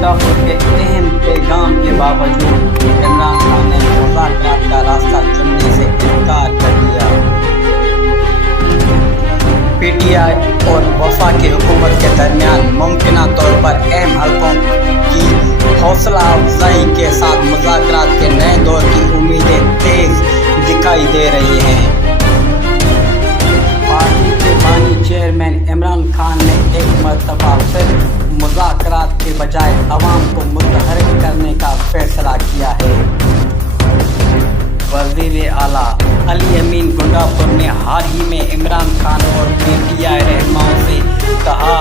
गुंडापुर के अहम पैगाम के बावजूद इमरान खान ने मुज़ाकरात का रास्ता चुनने से इनकार कर दिया। पीटीआई और वफाकी हुकूमत के दरमियान मुमकिना तौर पर अहम हलकों की हौसला अफजाई के साथ मुज़ाकरात के नए दौर की उम्मीदें तेज दिखाई दे रही हैं। पार्टी के बानी चेयरमैन इमरान खान ने एक मरतबा फिर मुज़ाकरात के बजाय अवाम को मुतहर्रिक करने का फैसला किया है। वज़ीर आला अली अमीन गुंडापुर ने हाल ही में इमरान खान और पीटीआई रहनुमाओं से कहा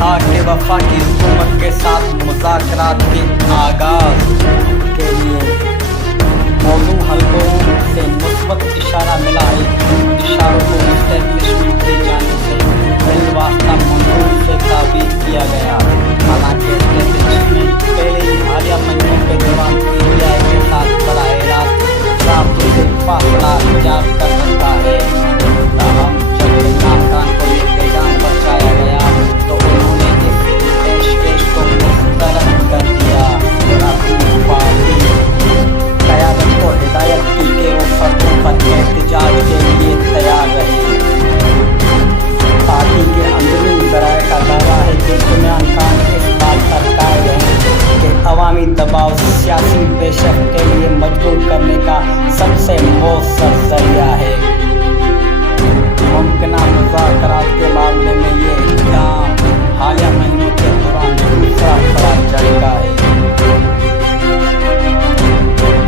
था कि वफाकी हुकूमत के साथ मुज़ाकरात के आगाज़ के लिए मौजू हलकों से मुस्बत इशारा मिला है। इशारों को एस्टेब्लिशमेंट की जानिब से बिलवास्ता मंजूर से ताबीज़ किया गया। हालांकि एस्टेब्लिशमेंट पहले ही हालिया महीनों के दौरान पीटीआई के साथ बराह रास्त राब्ते से फासला इख्तियार कर रखा है। ताहम जब इमरान खान को ये पैगाम पहुंचाया गया तो उन्होंने इस पेशकश को मुस्तरद कर दिया और अपनी पार्टी क़यादत को हिदायत की कि वो फर्दों पर एहतजाज के लिए तैयार रहे। पार्टी के अंदरूनी ज़राए का दावा है कि इमरान खान इस बात पर कायल हैं कि अवामी दबाव सियासी पेशरफ के लिए मजबूर करने का सबसे मौसर ज़रिया है। मुमकिना मुज़ाकरात के मामले में ये इक़दाम हालिया महीनों के दौरान दूसरा बड़ा झटका है।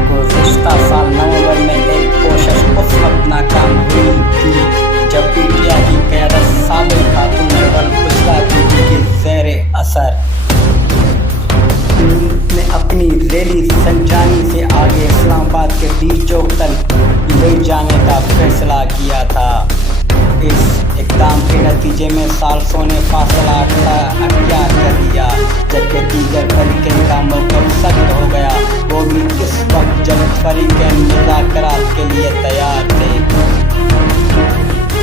गुज़िश्ता साल नवंबर में एक कोशिश उस वक्त नाकाम हुई थी जब पीटीआई की क़यादत साबिक़ खातून अव्वल बुशरा बीबी के ज़ेरे असर ने अपनी रैली संजानी से आगे इस्लामाबाद के डी चौक तक ले जाने का फैसला किया था। इस इक़दाम के नतीजे में साल्सों ने फासला अख्तियार कर लिया, जबकि दीगर फरीक़ैन का मौक़िफ़ सख्त हो गया, वो भी किस वक्त जब फरीक़ैन मुज़ाकरात के लिए तैयार थे।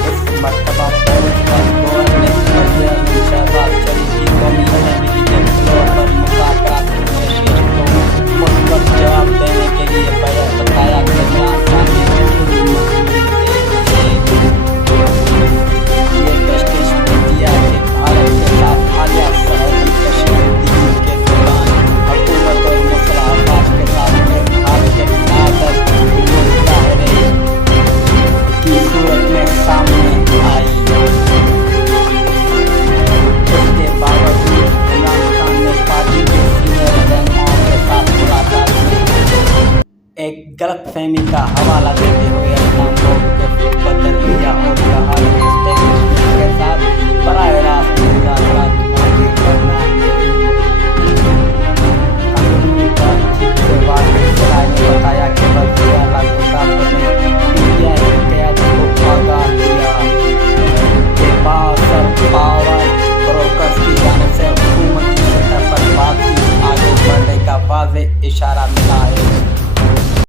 इस मरतबा गवर्नर ने वज़ीर शहबाज शरीफ की कौमी असेंबली के फ्लोर पर मुज़ाकरात की पेशकश को मुस्बत जवाब देने के लिए बताया कि इमरान खान ने पूरी मंजूरी दे दी है। ये पेशकश पीटीआई के भारत के साथ हालिया सरहदी कशीदगी के दौरान हुकूमत और मुसल्ह अफवाज के साथ इत्तेहाद के नादर मुजाहरे की सूरत में सामने आई। इसके बावजूद इमरान खान ने पार्टी के सीनियर रहनुमाओं के साथ मुलाकात में एक गलतफहमी का हवाला देते हुए अपना मौक़िफ़ बदल लिया और कहा कि एस्टेब्लिशमेंट के साथ बराह रास्त मुज़ाकरात मुमकिन करना अंदरूनी बातचीत से वाकिफ़ ज़राए ने बताया कि वज़ीर आला गुंडापुर ने पीटीआई की क़यादत को आगाह किया कि बाअसर पावर ब्रोकर्स की जानिब से हुकूमत की सतह पर बातचीत आगे बढ़ने का वाज़ेह इशारा मिला।